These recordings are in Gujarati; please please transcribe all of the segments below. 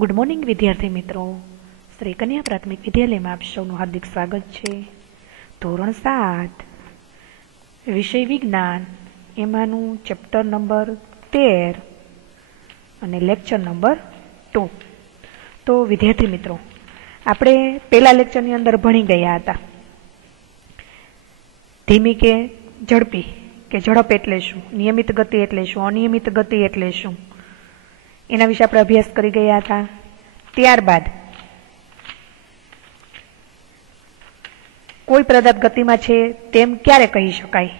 ગુડ મોર્નિંગ વિદ્યાર્થી મિત્રો, શ્રી કન્યા પ્રાથમિક વિદ્યાલયમાં આપ સૌનું હાર્દિક સ્વાગત છે. ધોરણ 7 વિષય વિજ્ઞાન, એમાંનું ચેપ્ટર નંબર 13 અને લેક્ચર નંબર 2. તો વિદ્યાર્થી મિત્રો, આપણે પહેલા લેક્ચરની અંદર ભણી ગયા હતા ધીમી કે ઝડપી, કે ઝડપ એટલે શું, નિયમિત ગતિ એટલે શું, અનિયમિત ગતિ એટલે શું, એના વિશે આપણે અભ્યાસ કરી ગયા હતા. ત્યારબાદ કોઈ પદાર્થ ગતિમાં છે તેમ ક્યારે કહી શકાય,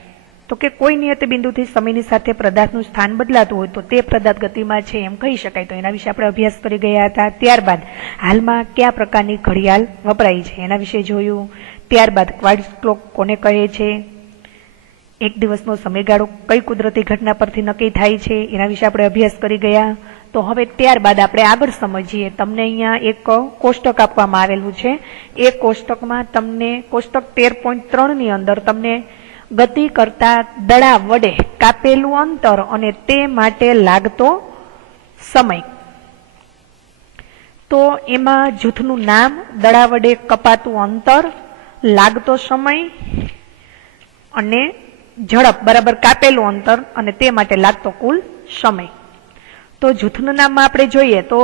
તો કે કોઈ નિયત બિંદુથી સમયની સાથે પદાર્થનું સ્થાન બદલાતું હોય તો તે પદાર્થ ગતિમાં છે એમ કહી શકાય. તો એના વિશે આપણે અભ્યાસ કરી ગયા હતા. ત્યારબાદ હાલમાં કયા પ્રકારની ઘડિયાળ વપરાય છે એના વિશે જોયું. ત્યારબાદ ક્વાર્ટઝ ક્લોક કોને કહે છે, એક દિવસનો સમયગાળો કઈ કુદરતી ઘટના પરથી નક્કી થાય છે, એના વિશે આપણે અભ્યાસ કરી ગયા. તો હવે ત્યારબાદ આપણે આગળ સમજીએ. તમને અહીંયા એક કોષ્ટક આપવામાં આવેલું છે. એ કોષ્ટકમાં તમને કોષ્ટક 13.3 ની અંદર તમને ગતિ કરતા દડા વડે કાપેલું અંતર અને તે માટે લાગતો સમય, તો એમાં જૂથનું નામ, દડા વડે કપાતું અંતર, લાગતો સમય અને ઝડપ બરાબર કાપેલું અંતર અને તે માટે લાગતો કુલ સમય. તો જૂથનું નામમાં આપણે જોઈએ તો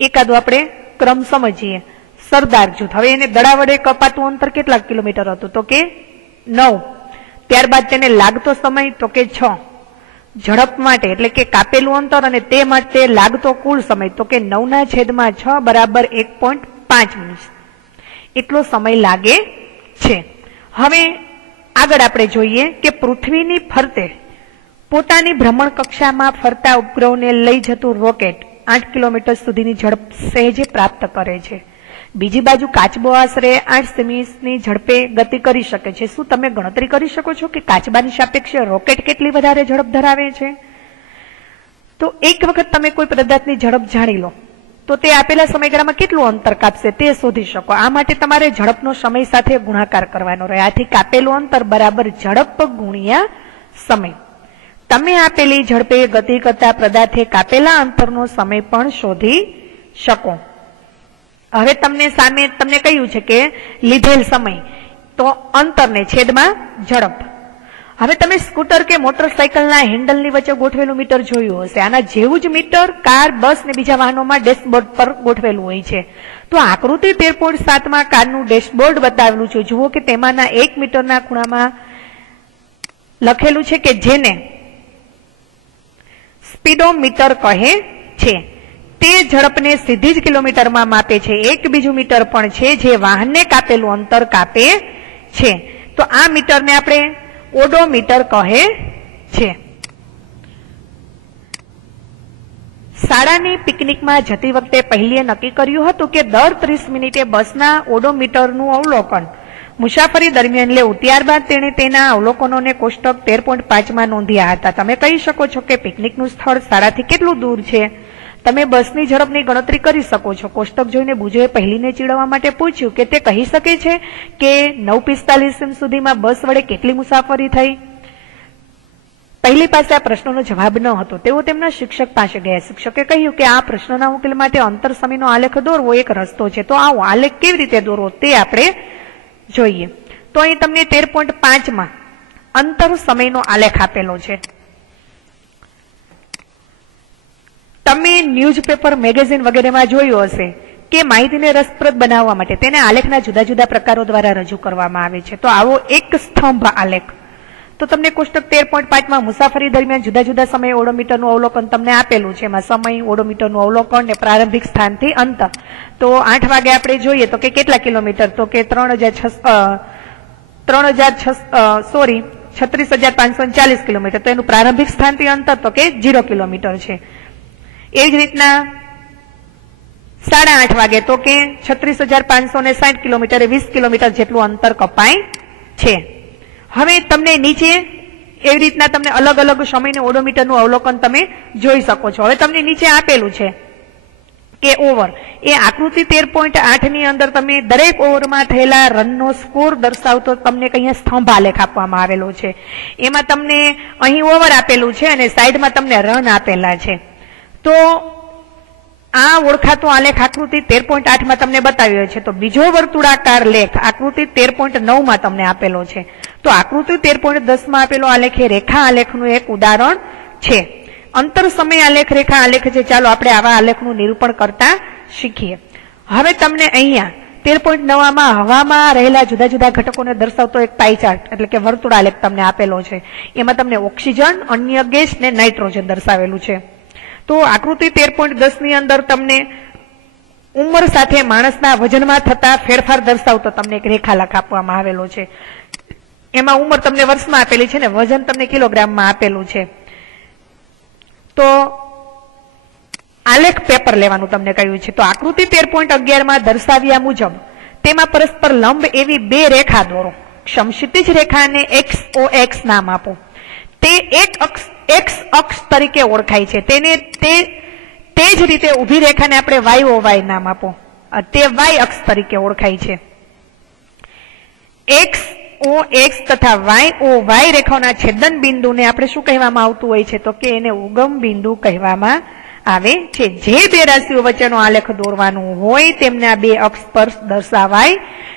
એકાદું આપણે ક્રમ સમજીએ. સરદાર જૂથ, હવે એને દડા વડે કપાતું અંતર કેટલા કિલોમીટર હતું, તો કે 9. ત્યારબાદ તેને લાગતો સમય તો કે 6. ઝડપ માટે એટલે કે કાપેલું અંતર અને તે માટે લાગતો કુલ સમય તો કે 9/6 બરાબર 1.5 મિનિટ એટલો સમય લાગે છે. હવે આગળ આપણે જોઈએ કે પૃથ્વીની ફરતે પોતાની ભ્રમણ કક્ષામાં ફરતા ઉપગ્રહોને લઈ જતું રોકેટ 8 કિલોમીટર સુધીની ઝડપ સહેજે પ્રાપ્ત કરે છે. બીજી બાજુ કાચબો આશરે 8 સેમીની ઝડપે ગતિ કરી શકે છે. શું તમે ગણતરી કરી શકો છો કે કાચબાની સાપેક્ષે રોકેટ કેટલી વધારે ઝડપ ધરાવે છે? તો એક વખત તમે કોઈ પદાર્થની ઝડપ જાણી લો તો તે આપેલા સમયગાળામાં કેટલું અંતર કાપશે તે શોધી શકો. આ માટે તમારે ઝડપનો સમય સાથે ગુણાકાર કરવાનો રહે. આથી કાપેલું અંતર બરાબર ઝડપ ગુણ્યા સમય. તમે આપેલી ઝડપે ગતિ કરતા પદાર્થે કાપેલા અંતરનો સમય પણ શોધી શકો. હવે તમને સામે તમને કહ્યું છે કે લીધેલ સમય તો અંતરને છેદમાં ઝડપ. હવે તમે સ્કૂટર કે મોટરસાયકલના હેન્ડલની વચ્ચે ગોઠવેલું મીટર જોયું હશે. આના જેવું જ મીટર કાર, બસ ને બીજા વાહનોમાં ડેશબોર્ડ પર ગોઠવેલું હોય છે. તો આકૃતિ 13.7 માં કારનું ડેશબોર્ડ બતાવેલું છે. જુઓ કે તેમાંના 1 મીટરના ખૂણામાં લખેલું છે કે જેને સ્પીડોમીટર કહે છે. તે ઝડપને સીધી જ કિલોમીટરમાં માપે છે. એક બીજું મીટર પણ છે જે વાહનને કાપેલું અંતર કાપે છે. તો આ મીટરને આપણે ઓડોમીટર કહે છે. શાળાની પિકનિકમાં જતી વખતે પહેલીએ નક્કી કર્યું હતું કે દર 30 મિનિટે બસના ઓડોમીટરનું અવલોકન મુસાફરી દરમિયાન લેવું. ત્યારબાદ તેણે તેના અવલોકનોને કોષ્ટક 13.5 માં નોંધ્યા હતા. તમે કહી શકો છો કે પિકનિકનું સ્થળ શાળાથી કેટલું દૂર છે. તમે બસની ઝડપની ગણતરી કરી શકો છો. કોષ્ટક જોઈને બુજોએ પહેલીને ચીડવવા માટે પૂછ્યું કે તે કહી શકે છે કે 9:45 સુધીમાં બસ વડે કેટલી મુસાફરી થઈ. પહેલી પાસે આ પ્રશ્નનો જવાબ ન હતો. તેઓ તેમના શિક્ષક પાસે ગયા. શિક્ષકે કહ્યું કે આ પ્રશ્નના ઉકેલ માટે અંતર સમયનો આલેખ દોરવો એક રસ્તો છે. તો આવો આલેખ કેવી રીતે દોરવો તે આપણે જોઈએ. તો અહીં તમને 13.5 માં અંતર સમયનો આલેખ આપેલો છે. તમે ન્યૂઝપેપર, મેગેઝિન વગેરેમાં જોયું હશે કે માહિતીને રસપ્રદ બનાવવા માટે તેને આલેખના જુદા જુદા પ્રકારો દ્વારા રજૂ કરવામાં આવે છે. તો આવો એક સ્તંભ આલેખ તો તમને કોષ્ટક 13.5 માં મુસાફરી દરમિયાન જુદા જુદા સમયે ઓડોમીટરનું અવલોકન તમને આપેલું છે. એમાં સમય, ઓડોમીટરનું અવલોકન ને પ્રારંભિક સ્થાનથી અંતર. તો 8 વાગે આપણે જોઈએ તો કે કેટલા કિલોમીટર, તો કે 36,540 કિલોમીટર. તો એનું પ્રારંભિક સ્થાનથી અંતર તો કે 0 કિલોમીટર છે. એ જ રીતના 8:30 વાગે તો કે 36,560 કિલોમીટર, 20 કિલોમીટર જેટલું અંતર કપાય છે. હવે તમને નીચે એવી રીતના તમને અલગ અલગ સમયને ઓડોમીટરનું અવલોકન તમે જોઈ શકો છો. હવે તમને નીચે આપેલું છે કે ઓવર, એ આકૃતિ 13.8 ની અંદર તમે દરેક ઓવરમાં થયેલા રનનો સ્કોર દર્શાવતો તમને અહીંયા સ્તંભ આલેખ આપવામાં આવેલો છે. એમાં તમને અહીં ઓવર આપેલું છે અને સાઈડમાં તમને રન આપેલા છે. તો આ ઓળખાતો આલેખ આકૃતિ 13.8 માં તમને બતાવ્યો છે. તો બીજો વર્તુળાકાર લેખ આકૃતિ 13.9 માં તમને આપેલો છે. તો આકૃતિ 13.10 માં આપેલો આલેખ એ રેખા આલેખનું એક ઉદાહરણ છે. અંતર સમય આલેખ રેખા આલેખ છે. ચાલો આપણે આવા આલેખનું નિરૂપણ કરતા શીખીએ. હવે તમને અહીંયા 13.9 માં હવામાં રહેલા જુદા જુદા ઘટકોને દર્શાવતો એક પાઈ ચાર્ટ એટલે કે વર્તુળાલેખ તમને આપેલો છે. એમાં તમને ઓક્સિજન, અન્ય ગેસ ને નાઇટ્રોજન દર્શાવેલું છે. તો આકૃતિ 13.10 ની અંદર તમને ઉંમર સાથે માણસના વજનમાં થતા ફેરફાર દર્શાવતો તમને એક રેખાલેખ આપવામાં આવેલો છે. એમાં ઉંમર તમને વર્ષમાં આપેલી છે ને વજન તમને કિલોગ્રામમાં આપેલું છે. તો આલેખ પેપર લેવાનું તમને કહ્યું છે. તો આકૃતિ 13.11 માં દર્શાવ્યા મુજબ તેમાં પરસ્પર લંબ એવી બે રેખા દોરો. સમક્ષિતિજ રેખાને XOX નામ આપો. તે એક X અક્ષ તરીકે ઓળખાય છે. તે જ રીતે ઊભી રેખાને આપણે YOY નામ આપો. તે Y અક્ષ તરીકે ઓળખાય છે. XOX તથા YOY રેખાઓના છેદન બિંદુને આપણે શું કહેવામાં આવતું હોય છે? તો કે એને ઉગમ બિંદુ કહેવામાં આવે છે. જે બે રાશિઓ વચ્ચેનો આલેખ દોરવાનું હોય તેમને આ બે અક્ષ પર દર્શાવાય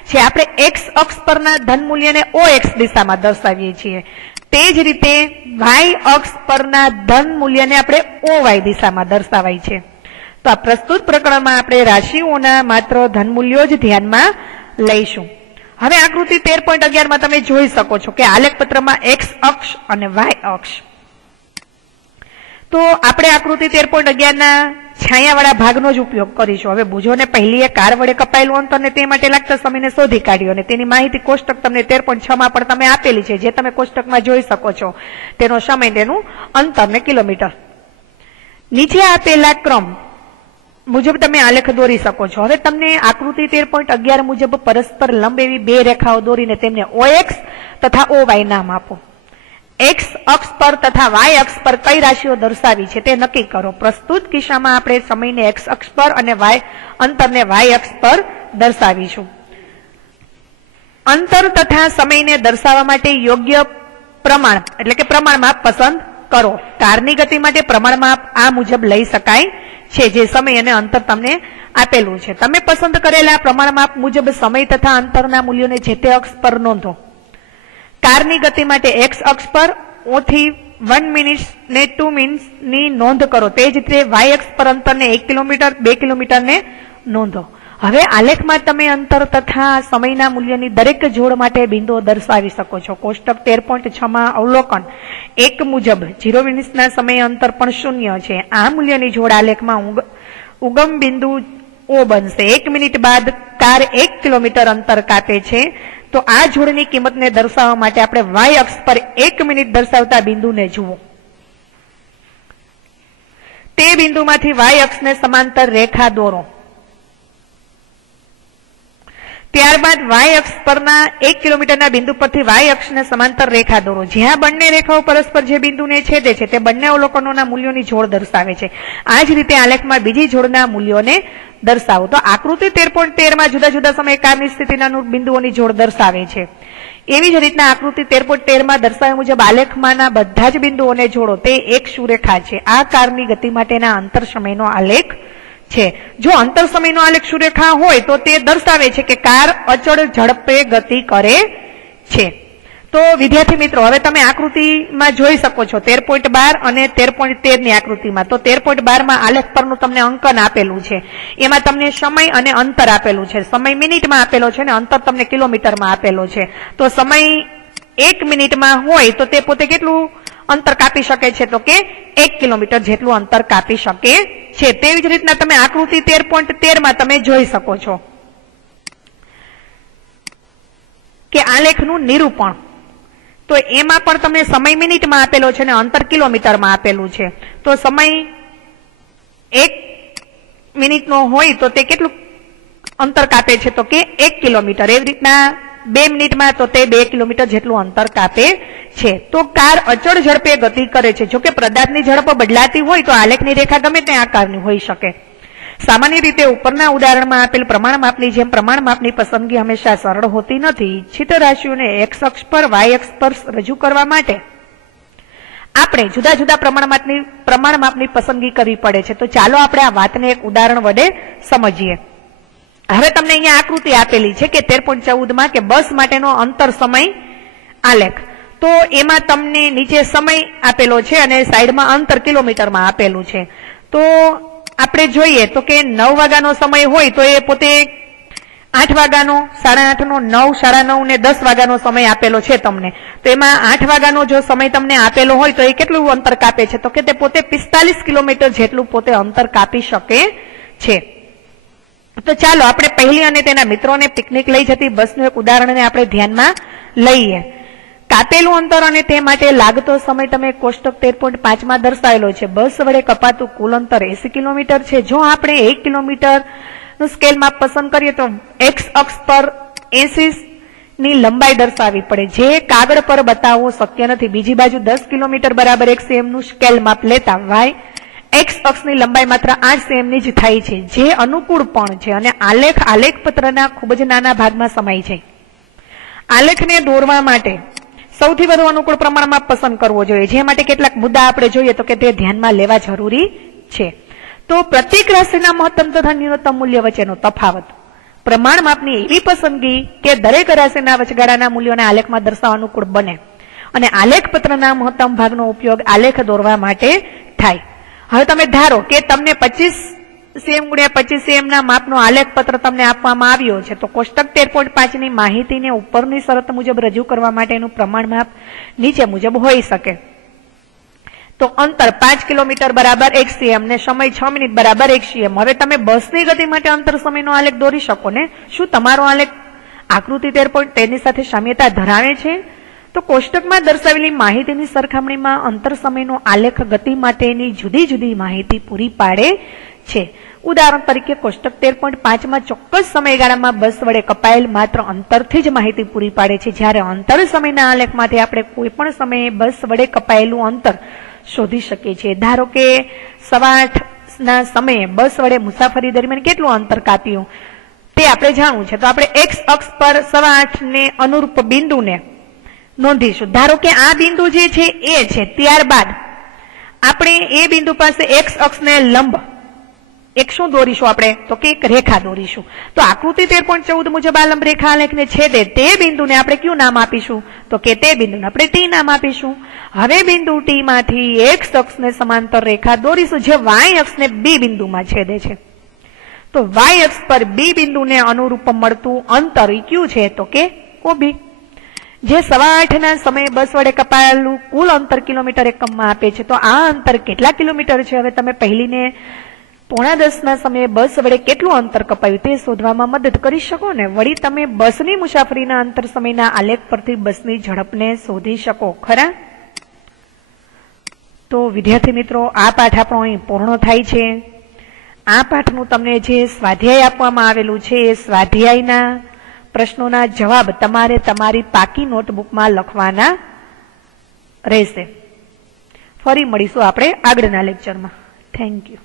છે. આપણે X અક્ષ પરના ધન મૂલ્યને OX દિશામાં દર્શાવીએ છીએ. તે જ રીતે Y અક્ષ પરના ધન મૂલ્યને આપણે OY દિશામાં દર્શાવાય છે. તો આ પ્રસ્તુત પ્રકરણમાં આપણે રાશિઓના માત્ર ધન મૂલ્યો જ ધ્યાનમાં લઈશું. હવે આકૃતિ 13.11 માં તમે જોઈ શકો છો કે આલેખ પત્રમાં X અક્ષ અને Y અક્ષ. તો આપણે આકૃતિ 13.11 ના છાયાવાળા ભાગનો જ ઉપયોગ કરીશું. હવે બુજોને પહેલી કાર વડે કપાયેલું અંતર ને તે માટે લાગતા સમયને શોધી કાઢ્યો અને તેની માહિતી કોષ્ટક તમને 13.6 માં પણ તમે આપેલી છે, જે તમે કોષ્ટકમાં જોઈ શકો છો. તેનો સમય, તેનું અંતર ને કિલોમીટર. નીચે આપેલા ક્રમ મુજબ તમે આલેખ દોરી શકો છો. હવે તમને આકૃતિ 13.11 મુજબ પરસ્પર લંબ એવી બે રેખાઓ દોરીને તેમને OX તથા OY નામ આપો. X અક્ષ પર તથા Y અક્ષ પર કઈ રાશિઓ દર્શાવી છે તે નક્કી કરો. પ્રસ્તુત કિસ્સામાં આપણે સમયને X અક્ષ પર અને અંતરને Y અક્ષ પર દર્શાવીશું. અંતર તથા સમયને દર્શાવવા માટે યોગ્ય પ્રમાણ એટલે કે પ્રમાણમાપ પસંદ કરો. કારની ગતિ માટે પ્રમાણમાપ આ મુજબ લઈ શકાય છે, જે સમય અને અંતર તમને આપેલું છે. તમે પસંદ કરેલા પ્રમાણમાપ મુજબ સમય તથા અંતરના મૂલ્યોને જે તે અક્ષ પર નોંધો. કારની ગતિ માટે X અક્ષ પર O થી 1 મિનિટ ને 2 મિનિટ ની નોંધ કરો. તે જ રીતે Y અક્ષ પર અંતરને 1 કિલોમીટર 2 કિલોમીટર ને નોંધો. હવે આલેખમાં તમે અંતર તથા સમયના મૂલ્યની દરેક જોડ માટે બિંદુઓ દર્શાવી શકો છો. કોષ્ટક 13.6 માં અવલોકન 1 મુજબ 0 મિનિટના સમય અંતર પણ 0 છે. આ મૂલ્યની જોડ આલેખમાં ઉગમ બિંદુ O બનશે. 1 મિનિટ બાદ કાર 1 કિલોમીટર અંતર કાપે છે. તો આ જોડની કિંમતને દર્શાવવા માટે આપણે Y અક્ષ પર 1 મિનિટ દર્શાવતા બિંદુને જુઓ. તે બિંદુમાંથી Y અક્ષને સમાંતર રેખા દોરો. ત્યારબાદ Y અક્ષ પરના 1 કિલોમીટરના બિંદુ પરથી Y અક્ષને સમાંતર રેખા દોરો. જ્યાં બંને રેખાઓ પરસ્પર જે બિંદુને છેદે છે તે બંને અવલોકનોના મૂલ્યોની જોડ દર્શાવે છે. આ જ રીતે આલેખમાં બીજી જોડના મૂલ્યોને દર્શાવો. તો આકૃતિ 13.13 માં જુદા જુદા સમયે કારની સ્થિતિના અનુરૂપ બિંદુઓની જોડ દર્શાવે છે. એવી જ રીતના આકૃતિ 13.13 માં દર્શાવ્યા મુજબ આલેખમાંના બધા જ બિંદુઓને જોડો. તે એક સુરેખા છે. આ કારની ગતિ માટેના અંતર સમયનો આલેખ છે. જો અંતર સમયનો આલેખ સુરેખા હોય તો તે દર્શાવે છે કે કાર અચળ ઝડપે ગતિ કરે છે. તો વિદ્યાર્થી મિત્રો, હવે તમે આકૃતિમાં જોઈ શકો છો 13.12 અને 13.13 ની આકૃતિમાં. તો 13.12 માં આલેખ પરનું તમને અંકન આપેલું છે. એમાં તમને સમય અને અંતર આપેલું છે. સમય મિનિટમાં આપેલો છે અને અંતર તમને કિલોમીટરમાં આપેલો છે. તો સમય 1 મિનિટમાં હોય તો તે પોતે કેટલું અંતર કાપી શકે છે? તો કે 1 કિલોમીટર જેટલું અંતર કાપી શકે છે. તેવી જ રીતના તમે આકૃતિ 13.13 માં તમે જોઈ શકો છો કે આલેખનું નિરૂપણ. તો એમાં પણ તમને સમય મિનિટમાં આપેલો છે અને અંતર કિલોમીટરમાં આપેલું છે. તો સમય 1 મિનિટનો હોય તો તે કેટલું અંતર કાપે છે? તો કે 1 કિલોમીટર. એવી રીતના 2 મિનિટમાં તો તે 2 કિલોમીટર જેટલું અંતર કાપે છે. તો કાર અચળ ઝડપે ગતિ કરે છે. જો કે પદાર્થની ઝડપ બદલાતી હોય તો આલેખની રેખા ગમે તે આકારની હોઈ શકે. સામાન્ય રીતે ઉપરના ઉદાહરણમાં આપેલ પ્રમાણમાપની જેમ પ્રમાણમાપની પસંદગી હંમેશા સરળ હોતી નથી. ઇચ્છિત રાશિઓને X અક્ષ પર Y અક્ષ પર રજૂ કરવા માટે આપણે જુદા જુદા પ્રમાણમાપની પસંદગી કરવી પડે છે. તો ચાલો આપણે આ વાતને એક ઉદાહરણ વડે સમજીએ. હવે તમને અહીંયા આકૃતિ આપેલી છે કે 13.14 માં કે બસ માટેનો અંતર સમય આલેખ. તો એમાં તમને નીચે સમય આપેલો છે અને સાઈડમાં અંતર કિલોમીટરમાં આપેલું છે. તો આપણે જોઈએ તો કે 9 વાગ્યાનો સમય હોય તો એ પોતે 8 વાગ્યાનો, 8:30 નો, 9, 9:30 ને 10 વાગ્યાનો સમય આપેલો છે તમને. તો એમાં 8 વાગ્યાનો જો સમય તમને આપેલો હોય તો એ કેટલું અંતર કાપે છે? તો કે તે પોતે 45 કિલોમીટર જેટલું પોતે અંતર કાપી શકે છે. તો ચાલો આપણે પહેલી અને તેના મિત્રોને પિકનિક લઈ જતી બસનું એક ઉદાહરણને આપણે ધ્યાનમાં લઈએ. કાપેલું અંતર અને તે માટે લાગતો સમય તમે કોષ્ટક 13.5 માં દર્શાવેલો છે. બસ વડે કપાતું કુલ અંતર 80 કિલોમીટર છે. જો આપણે 1 કિલોમીટર નું સ્કેલ માપ પસંદ કરીએ તો એક્સ અક્ષ પર 80 ની લંબાઈ દર્શાવવી પડે, જે કાગળ પર બતાવવું શક્ય નથી. બીજી બાજુ 10 કિલોમીટર બરાબર 1 cm નું સ્કેલ માપ લેતા વાય એક્સ અક્ષની લંબાઈ માત્ર 8 cm ની જ થાય છે, જે અનુકૂળ પણ છે અને આલેખ પત્રના ખૂબ જ નાના ભાગમાં સમાય છે. આલેખને દોરવા માટે સૌથી વધુ અનુકૂળ પ્રમાણમાં પસંદ કરવો જોઈએ, જે માટે કેટલાક મુદ્દા આપણે જોઈએ તો કે તે ધ્યાનમાં લેવા જરૂરી છે. તો પ્રત્યેક રાશિના મહત્તમ તથા ન્યૂનતમ મૂલ્ય વચ્ચેનો તફાવત, પ્રમાણ માપની એવી પસંદગી કે દરેક રાશિના વચગાળાના મૂલ્યોને આલેખમાં દર્શાવવા અનુકૂળ બને અને આલેખ પત્રના મહત્તમ ભાગનો ઉપયોગ આલેખ દોરવા માટે થાય. હવે તમે ધારો કે તમને 25 cm × 25 cm ના માપનો આલેખ પત્ર તમને આપવામાં આવ્યો છે. તો કોષ્ટક 13.5 ની માહિતીને ઉપરની શરત મુજબ રજૂ કરવા માટેનું પ્રમાણ માપ નીચે મુજબ હોઈ શકે. તો અંતર 5 કિલોમીટર બરાબર 1 cm ને સમય 6 મિનિટ બરાબર 1 cm. હવે તમે બસની ગતિ માટે અંતર સમયનો આલેખ દોરી શકો ને? શું તમારો આલેખ આકૃતિ 13.13 ની સાથે સામ્યતા ધરાવે છે? તો કોષ્ટકમાં દર્શાવેલી માહિતીની સરખામણીમાં અંતર સમયનો આલેખ ગતિ માટેની જુદી જુદી માહિતી પૂરી પાડે છે. ઉદાહરણ તરીકે કોષ્ટક 13.5 માં ચોક્કસ સમયગાળામાં બસ વડે કપાયેલ માત્ર અંતરથી જ માહિતી પૂરી પાડે છે, જ્યારે અંતર સમયના આલેખમાંથી આપણે કોઈ પણ સમયે બસ વડે કપાયેલું અંતર શોધી શકીએ છીએ. ધારો કે 8:15 ના સમયે બસ વડે મુસાફરી દરમિયાન કેટલું અંતર કાપ્યું તે આપણે જાણવું છે. તો આપણે એક્સ અક્ષ પર 8:15 ને અનુરૂપ બિંદુને નોંધીશું. ધારો કે આ બિંદુ જે છે એ છે, ત્યારબાદ આપણે એ બિંદુ પાસે એક્સ અક્ષને લંબ એક શું દોરીશું આપણે? તો કે એક રેખા દોરીશું. તો આકૃતિ 13.14 મુજબ આ લંબ રેખા આલેખને છેદે તે બિંદુને આપણે કયું નામ આપીશું? તો કે તે બિંદુને આપણે ટી નામ આપીશું. હવે બિંદુ ટી માંથી એક્સ અક્ષને સમાંતર રેખા દોરીશું જે વાય અક્ષને બી બિંદુમાં છેદે છે. તો વાય અક્ષ પર બી બિંદુને અનુરૂપ મળતું અંતર કયું છે? તો કે ઓબી, જે 8:15 ના સમયે બસ વડે કપાયેલું કુલ અંતર કિલોમીટર એકમમાં આપે છે. તો આ અંતર કેટલા કિલોમીટર છે? હવે તમે પહેલીને 9:45 ના સમયે બસ વડે કેટલું અંતર કપાયું તે શોધવામાં મદદ કરી શકો ને? વળી તમે બસની મુસાફરીના અંતર સમયના આલેખ પરથી બસની ઝડપને શોધી શકો ખરા? તો વિદ્યાર્થી મિત્રો, આ પાઠ આપણો અહીં પૂર્ણ થાય છે. આ પાઠનું તમને જે સ્વાધ્યાય આપવામાં આવેલું છે એ સ્વાધ્યાયના પ્રશ્નોના જવાબ તમારે તમારી પાકી નોટબુકમાં લખવાના રહેશે. ફરી મળીશું આપણે આગળના લેક્ચરમાં. Thank you.